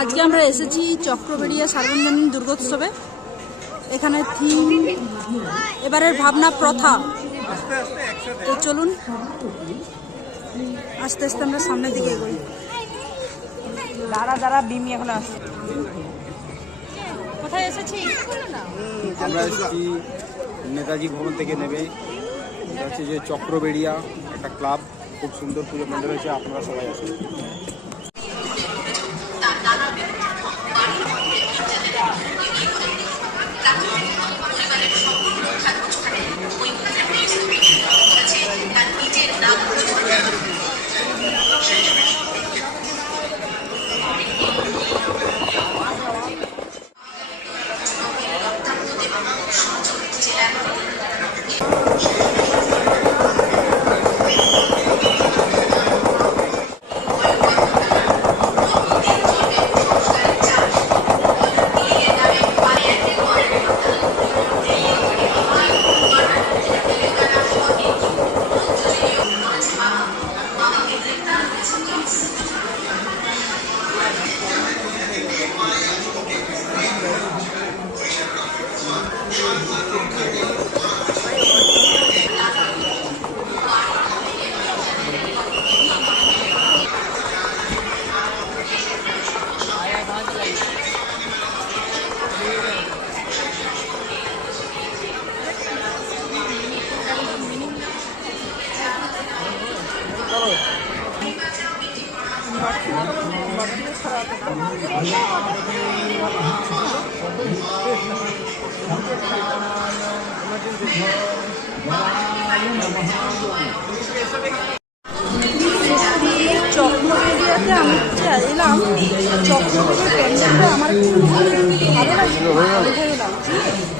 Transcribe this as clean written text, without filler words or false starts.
আজকে আমরা এসেছি চক্রবেড়িয়া সার্বজনীন দুর্গোৎসবে। এখানে থিম এবারের ভাবনা প্রথা। তো চলুন আস্তে আস্তে আমরা সামনের দিকে এগোই। দাঁড়া বিমি এখন আসছে। কোথায় এসেছি? আমরা এসেছি নেতাজি ভবন থেকে নেবে। এটা হচ্ছে যে চক্রবেড়িয়া একটা ক্লাব, খুব সুন্দর পুজো মন্দির হয়েছে, আপনারা সবাই আসেন। চক্রবেড়িয়াতে আমি এলাম। চক্রবেড়িয়া প্যান্ডেলটা আমার খুব ভালো লাগছে।